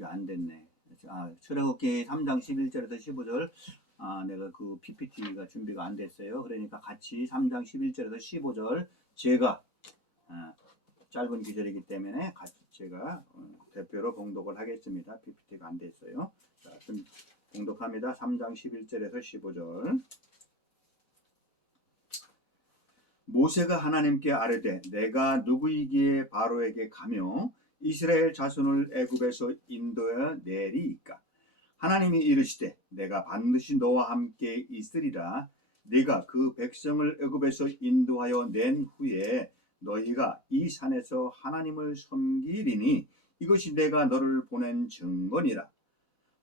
그게 안 됐네. 출애굽기 3장 11절에서 15절. 내가 그 PPT가 준비가 안 됐어요. 그러니까 같이 3장 11절에서 15절 제가 짧은 구절이기 때문에 같이 제가 대표로 봉독을 하겠습니다. PPT가 안 됐어요. 자, 좀 봉독합니다. 3장 11절에서 15절. 모세가 하나님께 아뢰되 내가 누구이기에 바로에게 가며 이스라엘 자손을 애굽에서 인도해 내리이까. 하나님이 이르시되 내가 반드시 너와 함께 있으리라. 네가 그 백성을 애굽에서 인도하여 낸 후에 너희가 이 산에서 하나님을 섬기리니 이것이 내가 너를 보낸 증거니라.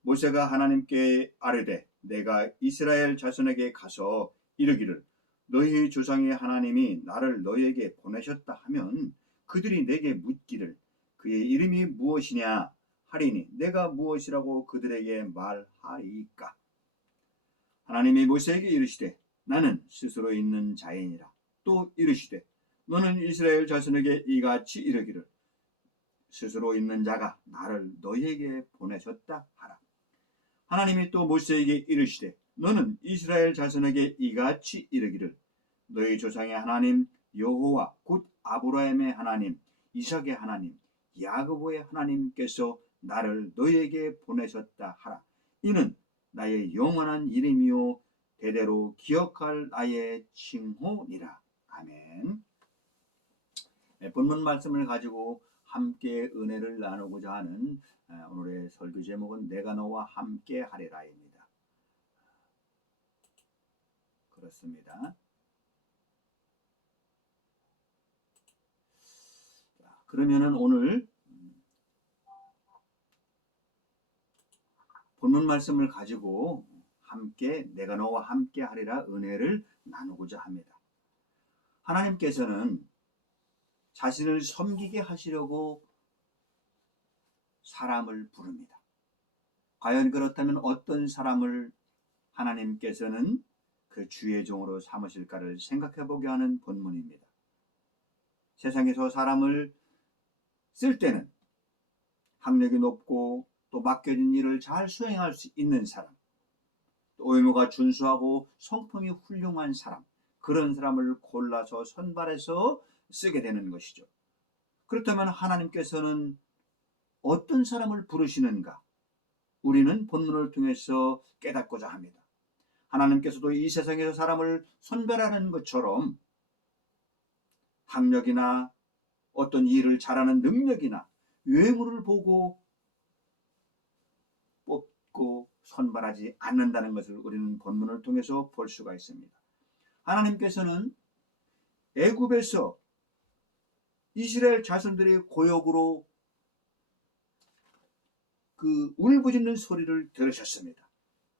모세가 하나님께 아뢰되 내가 이스라엘 자손에게 가서 이르기를 너희 조상의 하나님이 나를 너희에게 보내셨다 하면 그들이 내게 묻기를 그의 이름이 무엇이냐 하리니 내가 무엇이라고 그들에게 말하리이까. 하나님이 모세에게 이르시되 나는 스스로 있는 자이니라. 또 이르시되 너는 이스라엘 자손에게 이같이 이르기를 스스로 있는 자가 나를 너희에게 보내셨다 하라. 하나님이 또 모세에게 이르시되 너는 이스라엘 자손에게 이같이 이르기를 너희 조상의 하나님 여호와 곧 아브라함의 하나님 이삭의 하나님 야고보의 하나님께서 나를 너희에게 보내셨다 하라. 이는 나의 영원한 이름이요 대대로 기억할 나의 칭호니라. 아멘. 본문 말씀을 가지고 함께 은혜를 나누고자 하는 오늘의 설교 제목은 내가 너와 함께 하리라입니다. 그렇습니다. 그러면은 오늘 본문 말씀을 가지고 함께 내가 너와 함께 하리라 은혜를 나누고자 합니다. 하나님께서는 자신을 섬기게 하시려고 사람을 부릅니다. 과연 그렇다면 어떤 사람을 하나님께서는 그 주의 종으로 삼으실까를 생각해 보게 하는 본문입니다. 세상에서 사람을 쓸 때는 학력이 높고 또 맡겨진 일을 잘 수행할 수 있는 사람, 또 외모가 준수하고 성품이 훌륭한 사람, 그런 사람을 골라서 선발해서 쓰게 되는 것이죠. 그렇다면 하나님께서는 어떤 사람을 부르시는가? 우리는 본문을 통해서 깨닫고자 합니다. 하나님께서도 이 세상에서 사람을 선별하는 것처럼 학력이나 어떤 일을 잘하는 능력이나 외모를 보고 뽑고 선발하지 않는다는 것을 우리는 본문을 통해서 볼 수가 있습니다. 하나님께서는 애굽에서 이스라엘 자손들이 고역으로 그 울부짖는 소리를 들으셨습니다.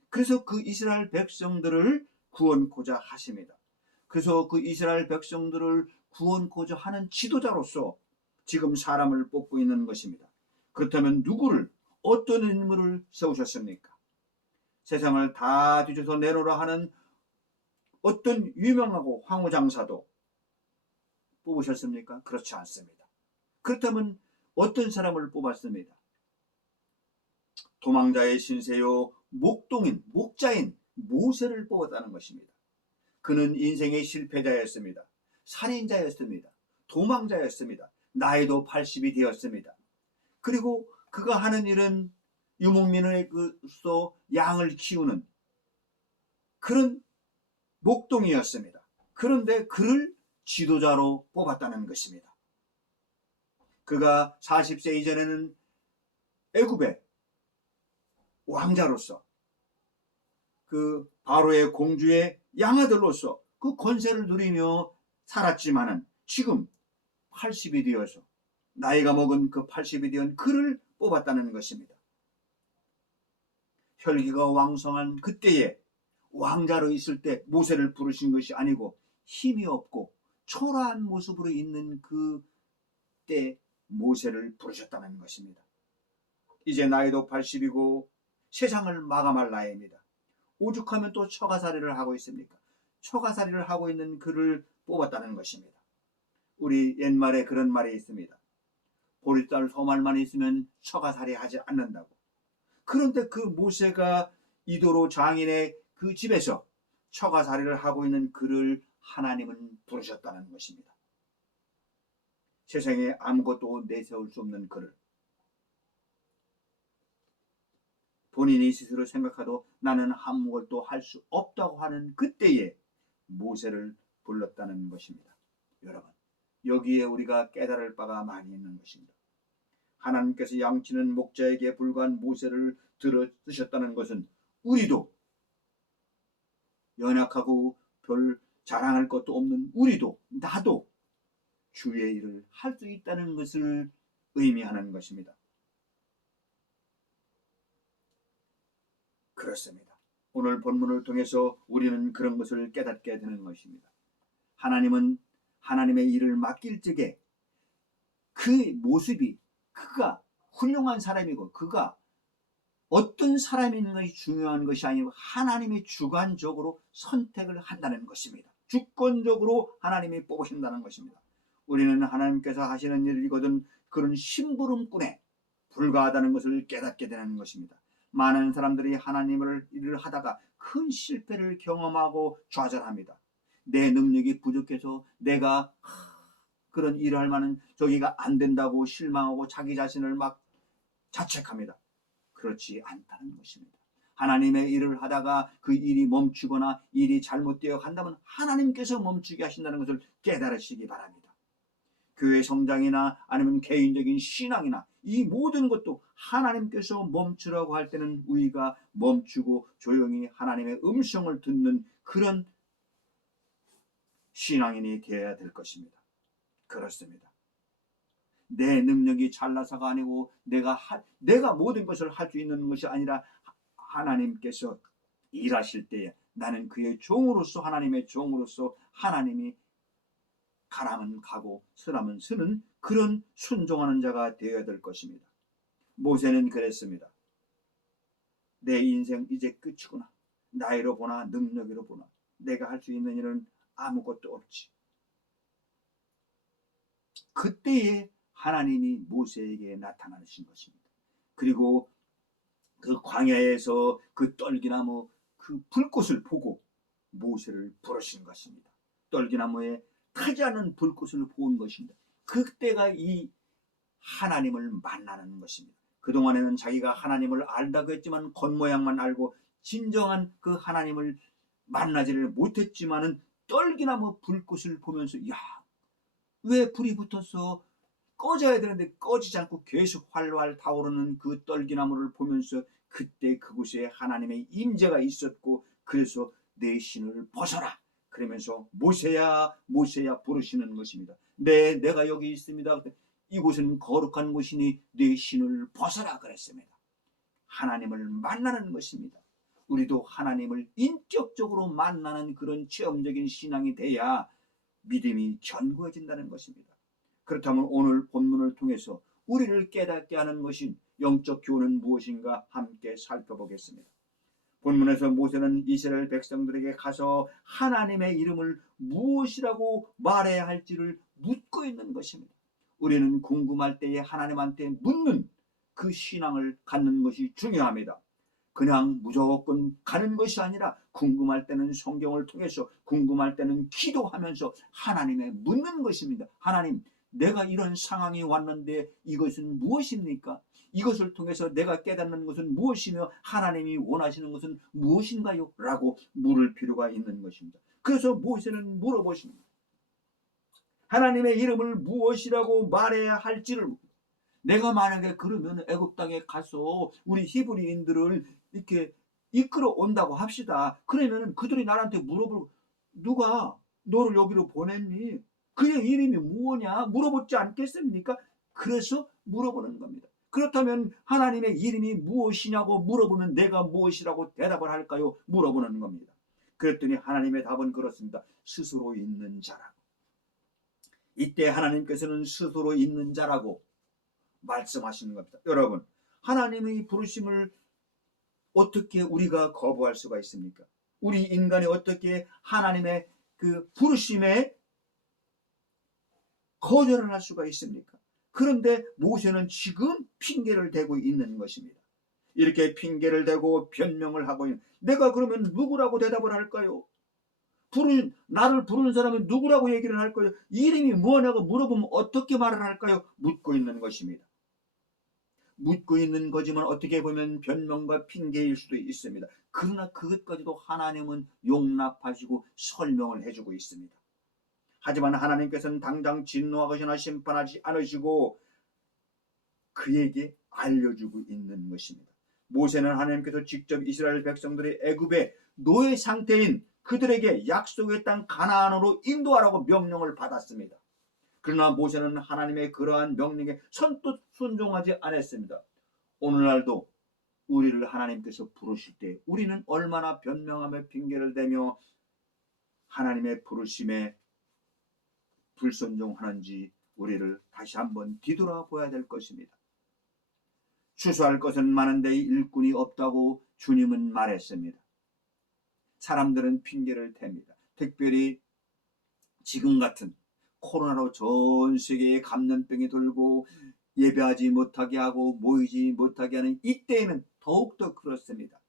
그래서 그 이스라엘 백성들을 구원코자 하십니다. 그래서 그 이스라엘 백성들을 구원코자 하는 지도자로서 지금 사람을 뽑고 있는 것입니다. 그렇다면 누구를 어떤 인물을 세우셨습니까? 세상을 다 뒤져서 내놓으라 하는 어떤 유명하고 황후장사도 뽑으셨습니까? 그렇지 않습니다. 그렇다면 어떤 사람을 뽑았습니다? 도망자의 신세요 목동인 목자인 모세를 뽑았다는 것입니다. 그는 인생의 실패자였습니다. 살인자였습니다. 도망자였습니다. 나이도 80이 되었습니다. 그리고 그가 하는 일은 유목민으로서 양을 키우는 그런 목동이었습니다. 그런데 그를 지도자로 뽑았다는 것입니다. 그가 40세 이전에는 애굽의 왕자로서 그 바로의 공주의 양아들로서 그 권세를 누리며 살았지만은 지금 80이 되어서 나이가 먹은 그 80이 된 그를 뽑았다는 것입니다. 혈기가 왕성한 그때에 왕자로 있을 때 모세를 부르신 것이 아니고 힘이 없고 초라한 모습으로 있는 그때 모세를 부르셨다는 것입니다. 이제 나이도 80이고 세상을 마감할 나이입니다. 오죽하면 또 처가살이를 하고 있습니까? 처가살이를 하고 있는 그를 뽑았다는 것입니다. 우리 옛말에 그런 말이 있습니다. 보리쌀 소말만 있으면 처가살이 하지 않는다고. 그런데 그 모세가 이도로 장인의 그 집에서 처가살이를 하고 있는 그를 하나님은 부르셨다는 것입니다. 세상에 아무것도 내세울 수 없는 그를, 본인이 스스로 생각하도 나는 아무것도 할 수 없다고 하는 그때에 모세를 불렀다는 것입니다. 여러분, 여기에 우리가 깨달을 바가 많이 있는 것입니다. 하나님께서 양치는 목자에게 불과한 모세를 들어 쓰셨다는 것은 우리도, 연약하고 별 자랑할 것도 없는 우리도, 나도 주의 일을 할 수 있다는 것을 의미하는 것입니다. 그렇습니다. 오늘 본문을 통해서 우리는 그런 것을 깨닫게 되는 것입니다. 하나님은 하나님의 일을 맡길 적에 그 모습이, 그가 훌륭한 사람이고 그가 어떤 사람인 것이 중요한 것이 아니고 하나님이 주관적으로 선택을 한다는 것입니다. 주권적으로 하나님이 뽑으신다는 것입니다. 우리는 하나님께서 하시는 일이거든 그런 심부름꾼에 불과하다는 것을 깨닫게 되는 것입니다. 많은 사람들이 하나님을 일을 하다가 큰 실패를 경험하고 좌절합니다. 내 능력이 부족해서 내가 그런 일을 할 만한 저기가 안 된다고 실망하고 자기 자신을 막 자책합니다. 그렇지 않다는 것입니다. 하나님의 일을 하다가 그 일이 멈추거나 일이 잘못되어 간다면 하나님께서 멈추게 하신다는 것을 깨달으시기 바랍니다. 교회 성장이나 아니면 개인적인 신앙이나 이 모든 것도 하나님께서 멈추라고 할 때는 우리가 멈추고 조용히 하나님의 음성을 듣는 그런 신앙인이 되어야 될 것입니다. 그렇습니다. 내 능력이 잘나서가 아니고 내가 모든 것을 할 수 있는 것이 아니라 하나님께서 일하실 때에 나는 그의 종으로서, 하나님의 종으로서 하나님이 가라면 가고 서라면 서는 그런 순종하는 자가 되어야 될 것입니다. 모세는 그랬습니다. 내 인생 이제 끝이구나. 나이로 보나 능력으로 보나 내가 할 수 있는 일은 아무것도 없지. 그때에 하나님이 모세에게 나타나신 것입니다. 그리고 그 광야에서 그 떨기나무 그 불꽃을 보고 모세를 부르신 것입니다. 떨기나무에 타지 않은 불꽃을 본 것입니다. 그때가 이 하나님을 만나는 것입니다. 그동안에는 자기가 하나님을 알다고 했지만 겉모양만 알고 진정한 그 하나님을 만나지를 못했지만은 떨기나무 불꽃을 보면서 야, 왜 불이 붙어서 꺼져야 되는데 꺼지지 않고 계속 활활 타오르는 그 떨기나무를 보면서 그때 그곳에 하나님의 임재가 있었고 그래서 내 신을 벗어라 그러면서 모세야 모세야 부르시는 것입니다. 내가 여기 있습니다. 이곳은 거룩한 곳이니 내 신을 벗어라 그랬습니다. 하나님을 만나는 것입니다. 우리도 하나님을 인격적으로 만나는 그런 체험적인 신앙이 돼야 믿음이 견고해진다는 것입니다. 그렇다면 오늘 본문을 통해서 우리를 깨닫게 하는 것인 영적 교훈은 무엇인가 함께 살펴보겠습니다. 본문에서 모세는 이스라엘 백성들에게 가서 하나님의 이름을 무엇이라고 말해야 할지를 묻고 있는 것입니다. 우리는 궁금할 때에 하나님한테 묻는 그 신앙을 갖는 것이 중요합니다. 그냥 무조건 가는 것이 아니라 궁금할 때는 성경을 통해서, 궁금할 때는 기도하면서 하나님에 묻는 것입니다. 하나님, 내가 이런 상황이 왔는데 이것은 무엇입니까? 이것을 통해서 내가 깨닫는 것은 무엇이며 하나님이 원하시는 것은 무엇인가요? 라고 물을 필요가 있는 것입니다. 그래서 모세는 물어보십니다. 하나님의 이름을 무엇이라고 말해야 할지를, 내가 만약에 그러면 애굽 땅에 가서 우리 히브리인들을 이렇게 이끌어 온다고 합시다. 그러면 그들이 나한테 물어볼, 누가 너를 여기로 보냈니? 그의 이름이 무엇냐? 물어보지 않겠습니까? 그래서 물어보는 겁니다. 그렇다면 하나님의 이름이 무엇이냐고 물어보면 내가 무엇이라고 대답을 할까요? 물어보는 겁니다. 그랬더니 하나님의 답은 그렇습니다. 스스로 있는 자라고. 이때 하나님께서는 스스로 있는 자라고 말씀하시는 겁니다. 여러분, 하나님의 부르심을 어떻게 우리가 거부할 수가 있습니까? 우리 인간이 어떻게 하나님의 그 부르심에 거절을 할 수가 있습니까? 그런데 모세는 지금 핑계를 대고 있는 것입니다. 이렇게 핑계를 대고 변명을 하고 있는, 내가 그러면 누구라고 대답을 할까요? 나를 부르는 사람은 누구라고 얘기를 할까요? 이름이 뭐냐고 물어보면 어떻게 말을 할까요? 묻고 있는 것입니다. 묻고 있는 거지만 어떻게 보면 변명과 핑계일 수도 있습니다. 그러나 그것까지도 하나님은 용납하시고 설명을 해주고 있습니다. 하지만 하나님께서는 당장 진노하거나 심판하지 않으시고 그에게 알려주고 있는 것입니다. 모세는 하나님께서 직접 이스라엘 백성들이 애굽의 노예 상태인 그들에게 약속의 땅 가나안으로 인도하라고 명령을 받았습니다. 그러나 모세는 하나님의 그러한 명령에 선뜻 순종하지 않았습니다. 오늘날도 우리를 하나님께서 부르실 때 우리는 얼마나 변명하며 핑계를 대며 하나님의 부르심에 불순종하는지 우리를 다시 한번 뒤돌아봐야 될 것입니다. 추수할 것은 많은데 일꾼이 없다고 주님은 말했습니다. 사람들은 핑계를 댑니다. 특별히 지금 같은 코로나로 전 세계에 감염병이 돌고 예배하지 못하게 하고 모이지 못하게 하는 이때에는 더욱더 그렇습니다.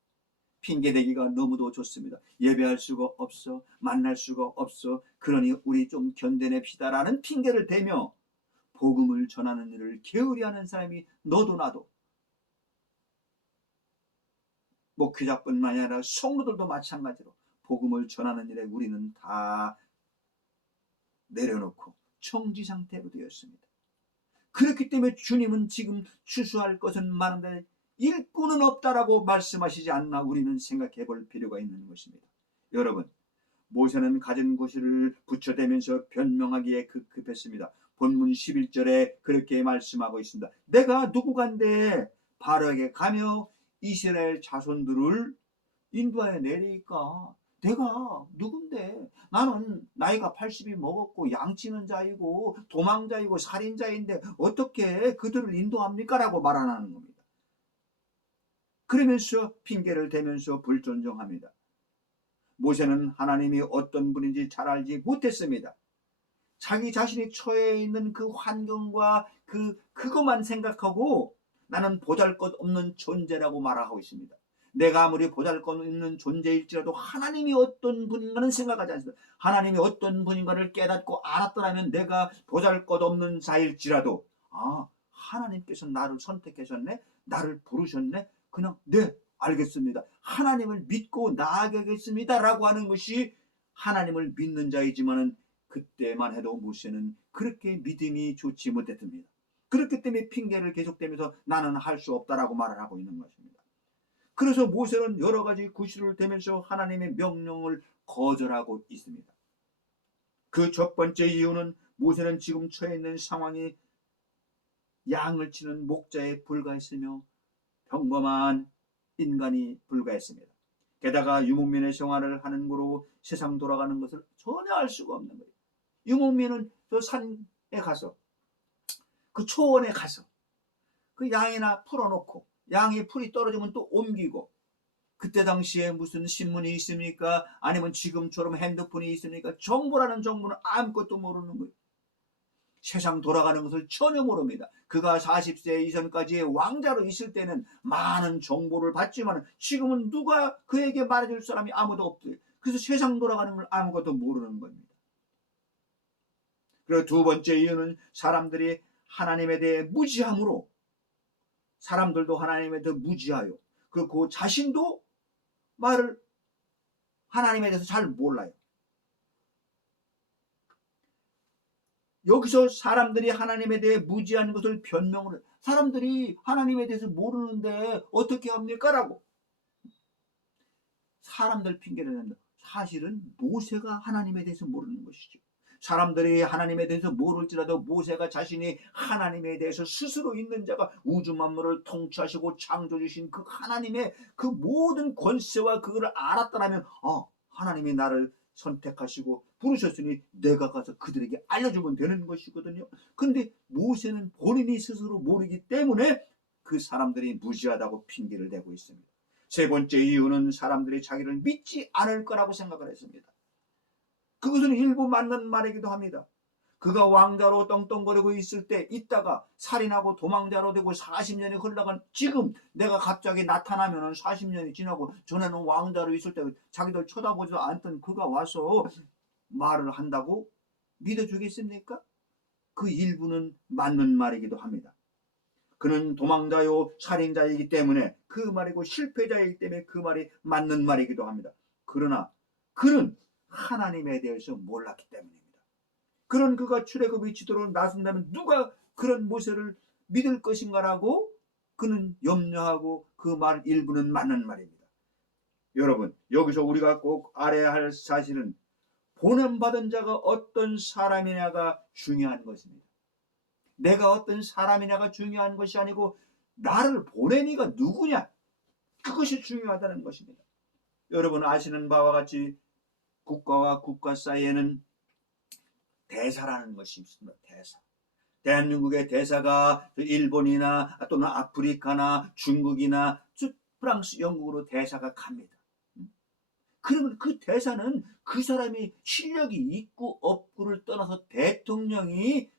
핑계대기가 너무도 좋습니다. 예배할 수가 없어, 만날 수가 없어, 그러니 우리 좀 견뎌냅시다라는 핑계를 대며 복음을 전하는 일을 게으리하는 사람이 너도 나도, 목회자뿐만 아니라 성도들도 마찬가지로 복음을 전하는 일에 우리는 다 내려놓고 청지 상태로 되었습니다. 그렇기 때문에 주님은 지금 추수할 것은 많은데 일꾼은 없다라고 말씀하시지 않나 우리는 생각해 볼 필요가 있는 것입니다. 여러분, 모세는 가진 고시를 붙여대면서 변명하기에 급급했습니다. 본문 11절에 그렇게 말씀하고 있습니다. 내가 누구간데 바로에게 가며 이스라엘 자손들을 인도하여 내리니까 내가 누군데, 나는 나이가 80이 먹었고 양치는 자이고 도망자이고 살인자인데 어떻게 그들을 인도합니까? 라고 말하는 겁니다. 그러면서 핑계를 대면서 불존종합니다. 모세는 하나님이 어떤 분인지 잘 알지 못했습니다. 자기 자신이 처해 있는 그 환경과 그것만 생각하고 나는 보잘것없는 존재라고 말하고 있습니다. 내가 아무리 보잘것없는 존재일지라도 하나님이 어떤 분인가는 생각하지 않습니다. 하나님이 어떤 분인가를 깨닫고 알았더라면 내가 보잘것없는 자일지라도 하나님께서 나를 선택하셨네, 나를 부르셨네, 그냥 네 알겠습니다, 하나님을 믿고 나아가겠습니다 라고 하는 것이 하나님을 믿는 자이지만은 그때만 해도 모세는 그렇게 믿음이 좋지 못했습니다. 그렇기 때문에 핑계를 계속대면서 나는 할 수 없다라고 말을 하고 있는 것입니다. 그래서 모세는 여러 가지 구실을 대면서 하나님의 명령을 거절하고 있습니다. 그 첫 번째 이유는 모세는 지금 처해 있는 상황이 양을 치는 목자에 불과했으며 평범한 인간이 불과했습니다. 게다가 유목민의 생활을 하는 거로 세상 돌아가는 것을 전혀 알 수가 없는 거예요. 유목민은 저 산에 가서 그 초원에 가서 그 양이나 풀어놓고 양이 풀이 떨어지면 또 옮기고, 그때 당시에 무슨 신문이 있습니까? 아니면 지금처럼 핸드폰이 있습니까? 정보라는 정보는 아무것도 모르는 거예요. 세상 돌아가는 것을 전혀 모릅니다. 그가 40세 이전까지의 왕자로 있을 때는 많은 정보를 받지만 지금은 누가 그에게 말해줄 사람이 아무도 없대요. 그래서 세상 돌아가는 걸 아무것도 모르는 겁니다. 그리고 두 번째 이유는 사람들이 하나님에 대해 무지함으로, 사람들도 하나님에 대해 무지하여 그 자신도 말을 하나님에 대해서 잘 몰라요. 여기서 사람들이 하나님에 대해 무지한 것을 변명을 해요. 사람들이 하나님에 대해서 모르는데 어떻게 합니까? 라고 사람들 핑계를 낸다. 사실은 모세가 하나님에 대해서 모르는 것이죠. 사람들이 하나님에 대해서 모를지라도 모세가 자신이 하나님에 대해서 스스로 있는 자가 우주 만물을 통치하시고 창조주신 그 하나님의 그 모든 권세와 그거를 알았다면 하나님이 나를 선택하시고 부르셨으니 내가 가서 그들에게 알려주면 되는 것이거든요. 근데 모세는 본인이 스스로 모르기 때문에 그 사람들이 무지하다고 핑계를 대고 있습니다. 세 번째 이유는 사람들이 자기를 믿지 않을 거라고 생각을 했습니다. 그것은 일부 맞는 말이기도 합니다. 그가 왕자로 떵떵거리고 있을 때 있다가 살인하고 도망자로 되고 40년이 흘러간 지금 내가 갑자기 나타나면은 40년이 지나고 전에는 왕자로 있을 때 자기들 쳐다보지도 않던 그가 와서 말을 한다고 믿어주겠습니까? 그 일부는 맞는 말이기도 합니다. 그는 도망자요 살인자이기 때문에 그 말이고 실패자이기 때문에 그 말이 맞는 말이기도 합니다. 그러나 그는 하나님에 대해서 몰랐기 때문입니다. 그런 그가 출애굽이 지도록 나선다면 누가 그런 모세를 믿을 것인가라고 그는 염려하고 그 말 일부는 맞는 말입니다. 여러분, 여기서 우리가 꼭 알아야 할 사실은 보냄받은 자가 어떤 사람이냐가 중요한 것입니다. 내가 어떤 사람이냐가 중요한 것이 아니고 나를 보낸 이가 누구냐, 그것이 중요하다는 것입니다. 여러분 아시는 바와 같이 국가와 국가 사이에는 대사라는 것이 있습니다. 대사. 대한민국의 대사가 일본이나 또는 아프리카나 중국이나 프랑스, 영국으로 대사가 갑니다. 그러면 그 대사는 그 사람이 실력이 있고 없고를 떠나서 대통령이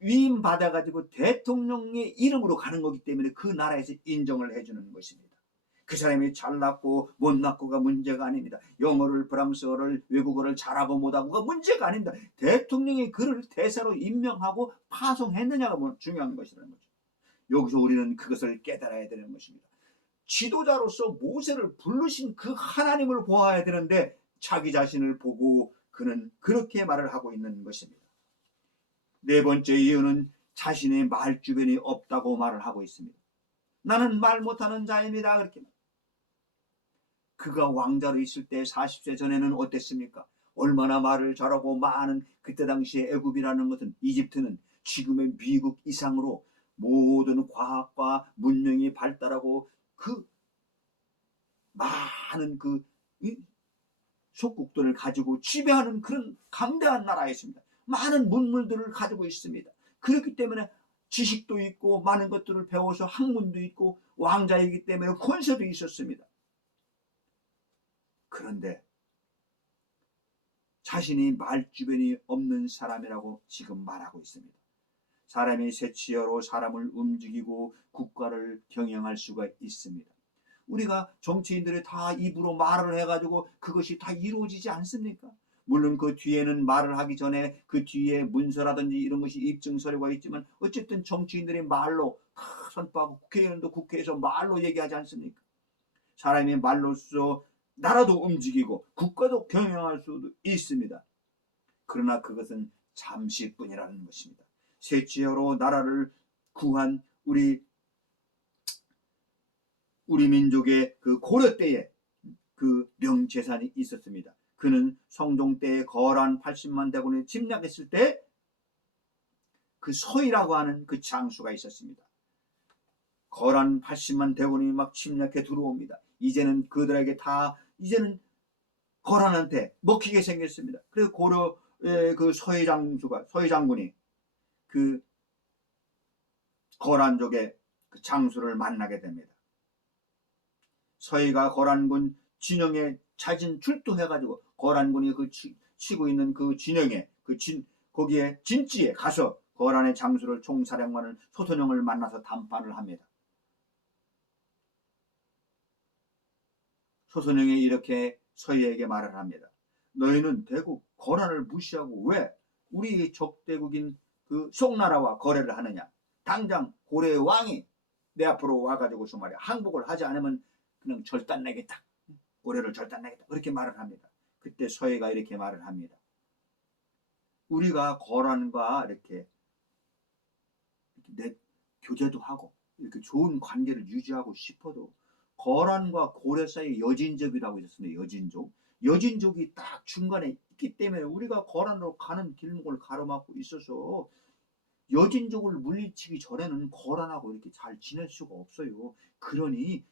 위임받아가지고 대통령의 이름으로 가는 거기 때문에 그 나라에서 인정을 해주는 것입니다. 그 사람이 잘났고 못났고가 문제가 아닙니다. 영어를, 프랑스어를, 외국어를 잘하고 못하고가 문제가 아닙니다. 대통령이 그를 대사로 임명하고 파송했느냐가 중요한 것이라는 거죠. 여기서 우리는 그것을 깨달아야 되는 것입니다. 지도자로서 모세를 부르신 그 하나님을 보아야 되는데 자기 자신을 보고 그는 그렇게 말을 하고 있는 것입니다. 네 번째 이유는 자신의 말 주변이 없다고 말을 하고 있습니다. 나는 말 못하는 자입니다. 그렇게 그가 왕자로 있을 때 40세 전에는 어땠습니까? 얼마나 말을 잘하고 많은 그때 당시에 애굽이라는 것은 이집트는 지금의 미국 이상으로 모든 과학과 문명이 발달하고 그 많은 그 속국들을 가지고 지배하는 그런 강대한 나라였습니다. 많은 문물들을 가지고 있습니다. 그렇기 때문에 지식도 있고 많은 것들을 배워서 학문도 있고 왕자이기 때문에 권세도 있었습니다. 그런데 자신이 말주변이 없는 사람이라고 지금 말하고 있습니다. 사람이 새치어로 사람을 움직이고 국가를 경영할 수가 있습니다. 우리가 정치인들이 다 입으로 말을 해가지고 그것이 다 이루어지지 않습니까? 물론 그 뒤에는 말을 하기 전에 그 뒤에 문서라든지 이런 것이 입증서류가 있지만 어쨌든 정치인들이 말로 다 선포하고 국회의원도 국회에서 말로 얘기하지 않습니까? 사람이 말로써 나라도 움직이고 국가도 경영할 수도 있습니다. 그러나 그것은 잠시뿐이라는 것입니다. 셋째로 나라를 구한 우리 민족의 그 고려 때에 그 명재산이 있었습니다. 그는 성종 때에 거란 80만 대군을 침략했을 때 그 서희라고 하는 그 장수가 있었습니다. 거란 80만 대군이 막 침략해 들어옵니다. 이제는 그들에게 다 이제는 거란한테 먹히게 생겼습니다. 그래서 고려의 그 서희 장군이 그 거란족의 그 장수를 만나게 됩니다. 서희가 거란군 진영에 자진 출두해가지고 거란군이 그 치고 있는 그 진영에 거기에 진지에 가서 거란의 장수를 총사령관을 소선영을 만나서 담판을 합니다. 소선영이 이렇게 서희에게 말을 합니다. 너희는 대국 거란을 무시하고 왜 우리 적대국인 그 송나라와 거래를 하느냐? 당장 고려의 왕이 내 앞으로 와가지고서 말이야 항복을 하지 않으면 그냥 절단내겠다. 고려를 절단내겠다. 그렇게 말을 합니다. 그때 서희가 이렇게 말을 합니다. 우리가 거란과 이렇게 교제도 하고 이렇게 좋은 관계를 유지하고 싶어도 거란과 고려 사이에 여진족이라고 있었습니다. 여진족이 딱 중간에 있기 때문에 우리가 거란으로 가는 길목을 가로막고 있어서 여진족을 물리치기 전에는 거란하고 이렇게 잘 지낼 수가 없어요. 그러니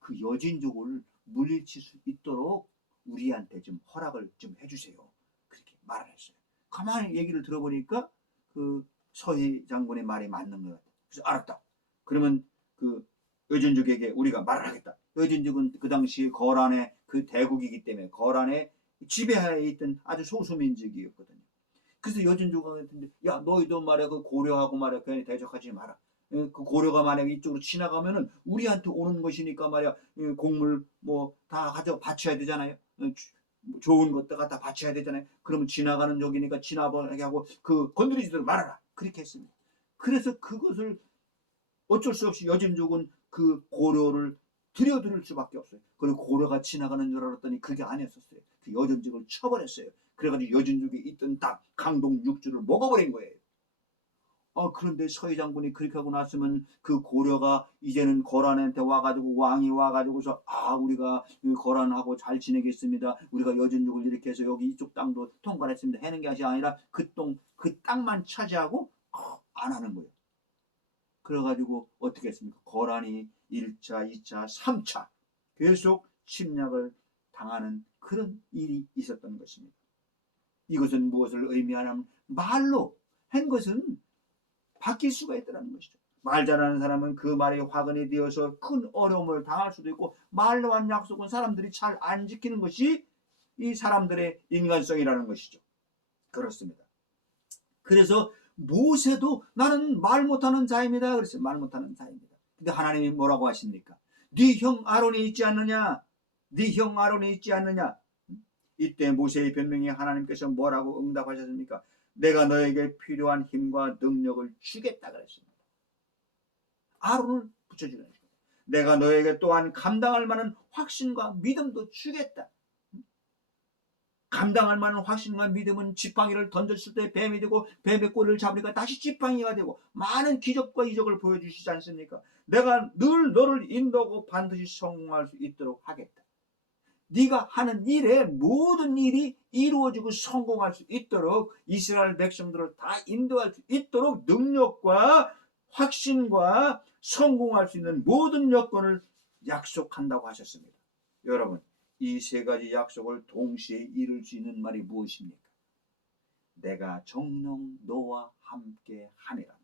그 여진족을 물리칠 수 있도록 우리한테 좀 허락을 좀 해주세요. 그렇게 말을 했어요. 가만히 얘기를 들어보니까 그 서희 장군의 말이 맞는 것 같아요. 그래서 알았다. 그러면 그 여진족에게 우리가 말을 하겠다. 여진족은 그 당시 거란의 그 대국이기 때문에 거란의 지배하에 있던 아주 소수민족이었거든요. 그래서 여진족가 같은데, 야 너희도 말이야 그 고려하고 말이야 괜히 대적하지 마라. 그 고려가 만약에 이쪽으로 지나가면은 우리한테 오는 것이니까 말이야 곡물 뭐 다 가져 바쳐야 되잖아요. 좋은 것들 갖다 바쳐야 되잖아요. 그러면 지나가는 적이니까 지나버리게 하고 그 건드리지도 말아라. 그렇게 했습니다. 그래서 그것을 어쩔 수 없이 여진족은 그 고려를 들여드릴 수밖에 없어요. 그리고 고려가 지나가는 줄 알았더니 그게 아니었었어요. 그 여진족을 쳐버렸어요. 그래가지고 여진족이 있던 땅 강동 6주를 먹어버린 거예요. 그런데 서희 장군이 그렇게 하고 났으면 그 고려가 이제는 거란한테 와가지고 왕이 와가지고서 우리가 거란하고 잘 지내겠습니다. 우리가 여진족을 이렇게 해서 여기 이쪽 땅도 통과했습니다. 하는 게 아니라 그 땅만 차지하고 안 하는 거예요. 그래가지고 어떻게 했습니까? 거란이 1차, 2차, 3차 계속 침략을 당하는 그런 일이 있었던 것입니다. 이것은 무엇을 의미하냐면 말로 한 것은 바뀔 수가 있다는 것이죠. 말 잘하는 사람은 그 말이 화근이 되어서 큰 어려움을 당할 수도 있고, 말로 한 약속은 사람들이 잘 안 지키는 것이 이 사람들의 인간성이라는 것이죠. 그렇습니다. 그래서 모세도 나는 말 못하는 자입니다. 그랬어요. 말 못하는 자입니다. 근데 하나님이 뭐라고 하십니까? 네 형 아론이 있지 않느냐? 네 형 아론이 있지 않느냐? 이때 모세의 변명에 하나님께서 뭐라고 응답하셨습니까? 내가 너에게 필요한 힘과 능력을 주겠다 그랬습니다. 아론을 붙여주는 거예요. 내가 너에게 또한 감당할 만한 확신과 믿음도 주겠다. 감당할 만한 확신과 믿음은 지팡이를 던졌을 때 뱀이 되고 뱀의 꼬리를 잡으니까 다시 지팡이가 되고 많은 기적과 이적을 보여주시지 않습니까? 내가 늘 너를 인도하고 반드시 성공할 수 있도록 하겠다. 네가 하는 일에 모든 일이 이루어지고 성공할 수 있도록 이스라엘 백성들을 다 인도할 수 있도록 능력과 확신과 성공할 수 있는 모든 여건을 약속한다고 하셨습니다. 여러분, 이 세 가지 약속을 동시에 이룰 수 있는 말이 무엇입니까? 내가 정녕 너와 함께 하리라.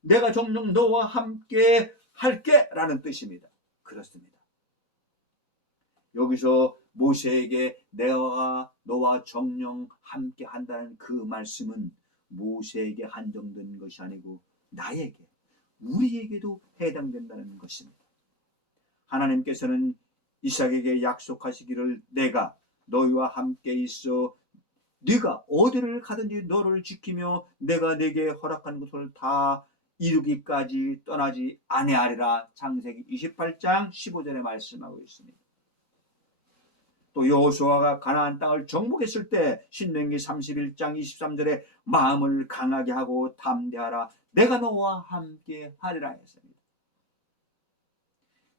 내가 정녕 너와 함께 할게 라는 뜻입니다. 그렇습니다. 여기서 모세에게 내가 너와 정녕 함께 한다는 그 말씀은 모세에게 한정된 것이 아니고 나에게, 우리에게도 해당된다는 것입니다. 하나님께서는 이삭에게 약속하시기를 내가 너희와 함께 있어 네가 어디를 가든지 너를 지키며 내가 네게 허락한 것을 다 이루기까지 떠나지 아니하리라. 창세기 28장 15절에 말씀하고 있습니다. 또 여호수아가 가나안 땅을 정복했을 때 신명기 31장 23절에 마음을 강하게 하고 담대하라. 내가 너와 함께 하리라 했습니다.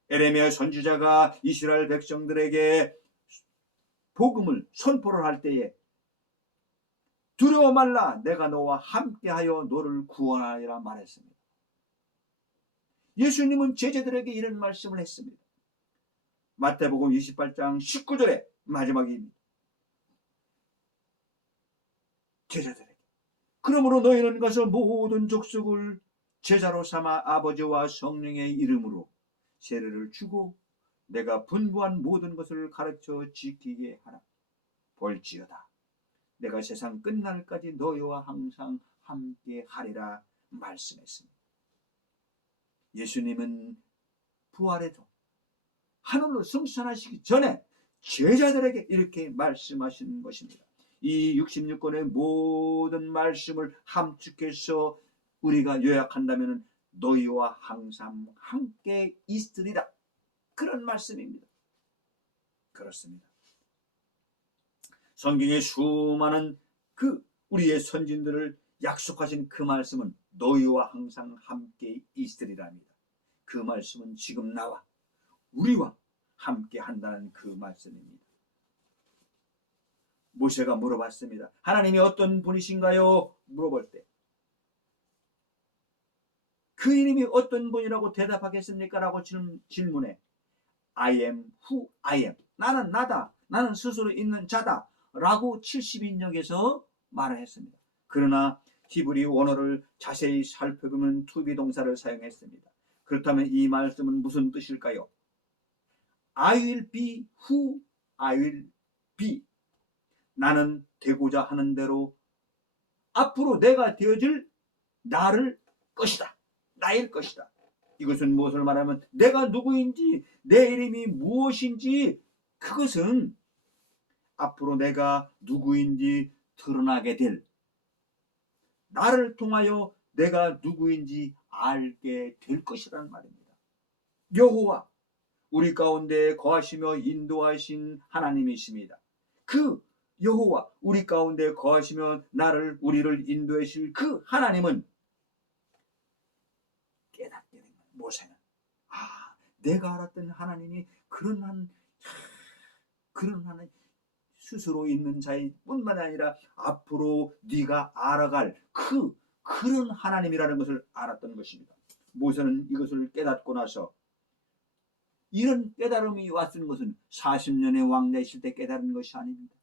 에레미야 선지자가 이스라엘 백성들에게 복음을 선포를 할 때에 두려워 말라. 내가 너와 함께하여 너를 구원하리라 말했습니다. 예수님은 제자들에게 이런 말씀을 했습니다. 마태복음 28장 19절에 마지막입니다. 제자들에게 그러므로 너희는 가서 모든 족속을 제자로 삼아 아버지와 성령의 이름으로 세례를 주고 내가 분부한 모든 것을 가르쳐 지키게 하라. 볼지어다 내가 세상 끝날까지 너희와 항상 함께 하리라 말씀했습니다. 예수님은 부활해도 하늘로 승천하시기 전에 제자들에게 이렇게 말씀하시는 것입니다. 이 66권의 모든 말씀을 함축해서 우리가 요약한다면 너희와 항상 함께 있으리라, 그런 말씀입니다. 그렇습니다. 성경의 수많은 우리의 선진들을 약속하신 그 말씀은 너희와 항상 함께 있으리라입니다. 그 말씀은 지금 나와 우리와 함께 한다는 그 말씀입니다. 모세가 물어봤습니다. 하나님이 어떤 분이신가요? 물어볼 때 그 이름이 어떤 분이라고 대답하겠습니까? 라고 질문해. I am who I am. 나는 나다. 나는 스스로 있는 자다. 라고 70인역에서 말을 했습니다. 그러나 히브리 원어를 자세히 살펴보면 투비 동사를 사용했습니다. 그렇다면 이 말씀은 무슨 뜻일까요? I will be who I will be. 나는 되고자 하는 대로 앞으로 내가 되어질 나를 것이다. 나일 것이다. 이것은 무엇을 말하면 내가 누구인지 내 이름이 무엇인지 그것은 앞으로 내가 누구인지 드러나게 될 나를 통하여 내가 누구인지 알게 될 것이라는 말입니다. 여호와 우리 가운데 거하시며 인도하신 하나님이십니다. 그 여호와 우리 가운데 거하시며 우리를 인도하실 그 하나님은 깨닫게 된 거예요. 모세는 내가 알았던 하나님이 그런 하나님 스스로 있는 자일 뿐만 아니라 앞으로 네가 알아갈 그런 하나님이라는 것을 알았던 것입니다. 모세는 이것을 깨닫고 나서 이런 깨달음이 왔던 것은 40년의 왕자 있을 때 깨달은 것이 아닙니다.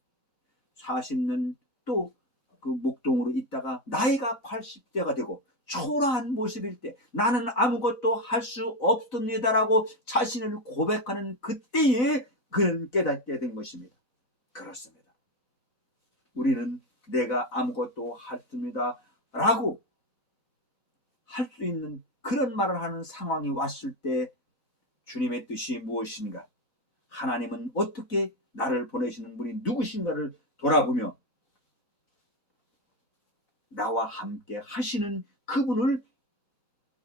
40년 또 그 목동으로 있다가 나이가 80대가 되고 초라한 모습일 때 나는 아무것도 할 수 없습니다라고 자신을 고백하는 그때에 그는 깨닫게 된 것입니다. 그렇습니다. 우리는 내가 아무것도 할습니다 라고 할 수 있는 그런 말을 하는 상황이 왔을 때 주님의 뜻이 무엇인가, 하나님은 어떻게 나를 보내시는 분이 누구신가를 돌아보며 나와 함께 하시는 그분을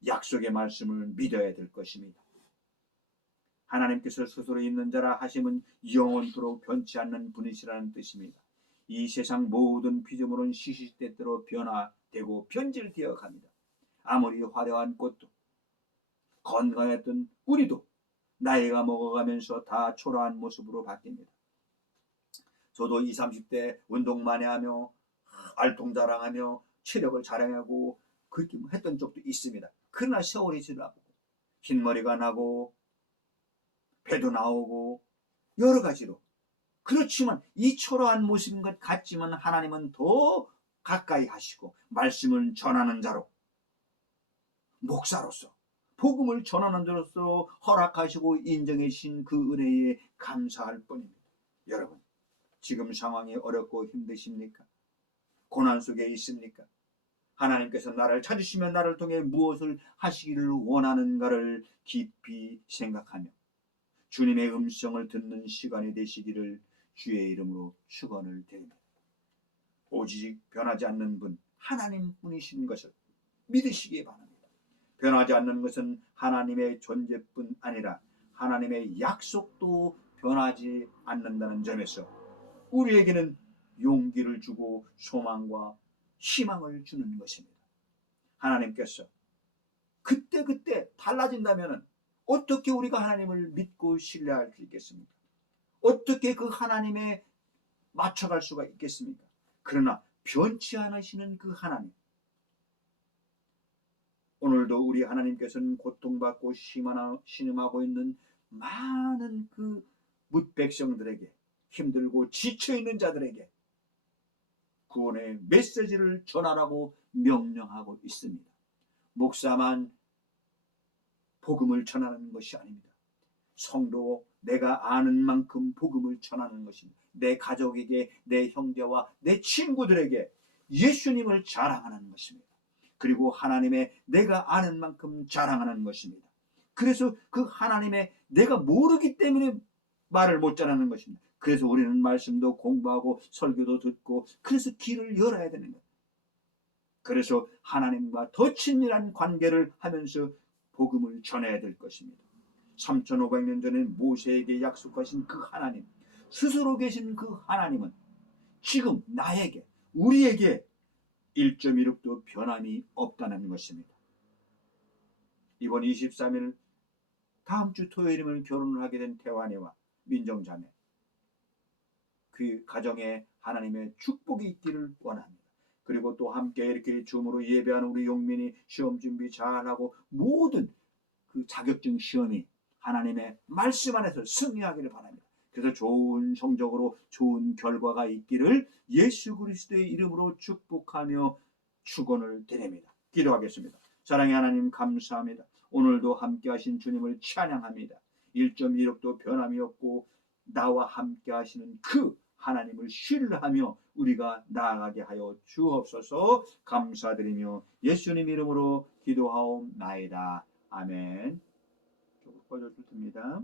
약속의 말씀을 믿어야 될 것입니다. 하나님께서 스스로 있는 자라 하심은 영원토록 변치 않는 분이시라는 뜻입니다. 이 세상 모든 피조물은 시시때때로 변화되고 변질되어 갑니다. 아무리 화려한 꽃도 건강했던 우리도 나이가 먹어가면서 다 초라한 모습으로 바뀝니다. 저도 20, 30대 운동 많이 하며 알통자랑하며 체력을 자랑하고 그렇게 했던 적도 있습니다. 그러나 세월이 지나고 흰머리가 나고 배도 나오고 여러 가지로 그렇지만 이 초라한 모습인 것 같지만 하나님은 더 가까이 하시고 말씀을 전하는 자로 목사로서 복음을 전하는 자로서 허락하시고 인정해 주신 그 은혜에 감사할 뿐입니다. 여러분 지금 상황이 어렵고 힘드십니까? 고난 속에 있습니까? 하나님께서 나를 찾으시면 나를 통해 무엇을 하시기를 원하는가를 깊이 생각하며 주님의 음성을 듣는 시간이 되시기를 주의 이름으로 축원을 드립니다. 오직 변하지 않는 분 하나님뿐이신 것을 믿으시기 바랍니다. 변하지 않는 것은 하나님의 존재뿐 아니라 하나님의 약속도 변하지 않는다는 점에서 우리에게는 용기를 주고 소망과 희망을 주는 것입니다. 하나님께서 그때 달라진다면 어떻게 우리가 하나님을 믿고 신뢰할 수 있겠습니까? 어떻게 그 하나님에 맞춰갈 수가 있겠습니까? 그러나 변치 않으시는 그 하나님, 오늘도 우리 하나님께서는 고통받고 신음하고 있는 많은 그 뭇백성들에게, 힘들고 지쳐있는 자들에게 구원의 메시지를 전하라고 명령하고 있습니다. 목사만 복음을 전하는 것이 아닙니다. 성도 내가 아는 만큼 복음을 전하는 것입니다. 내 가족에게, 내 형제와 내 친구들에게 예수님을 자랑하는 것입니다. 그리고 하나님의 내가 아는 만큼 자랑하는 것입니다. 그래서 그 하나님의 내가 모르기 때문에 말을 못 전하는 것입니다. 그래서 우리는 말씀도 공부하고 설교도 듣고 그래서 길을 열어야 되는 거예요. 그래서 하나님과 더 친밀한 관계를 하면서 복음을 전해야 될 것입니다. 3500년 전에 모세에게 약속하신 그 하나님, 스스로 계신 그 하나님은 지금 나에게, 우리에게 1.16도 변함이 없다는 것입니다. 이번 23일 다음 주 토요일이면 결혼을 하게 된 태환이와 민정자매, 그 가정에 하나님의 축복이 있기를 원합니다. 그리고 또 함께 이렇게 줌으로 예배하는 우리 용민이 시험 준비 잘하고 모든 그 자격증 시험이 하나님의 말씀 안에서 승리하기를 바랍니다. 그래서 좋은 성적으로 좋은 결과가 있기를 예수 그리스도의 이름으로 축복하며 축원을 드립니다. 기도하겠습니다. 사랑의 하나님 감사합니다. 오늘도 함께 하신 주님을 찬양합니다. 1.16도 변함이 없고 나와 함께 하시는 그 하나님을 신뢰하며 우리가 나아가게 하여 주옵소서. 감사드리며 예수님 이름으로 기도하옵나이다. 아멘. 조금 꺼져줄 테입니다.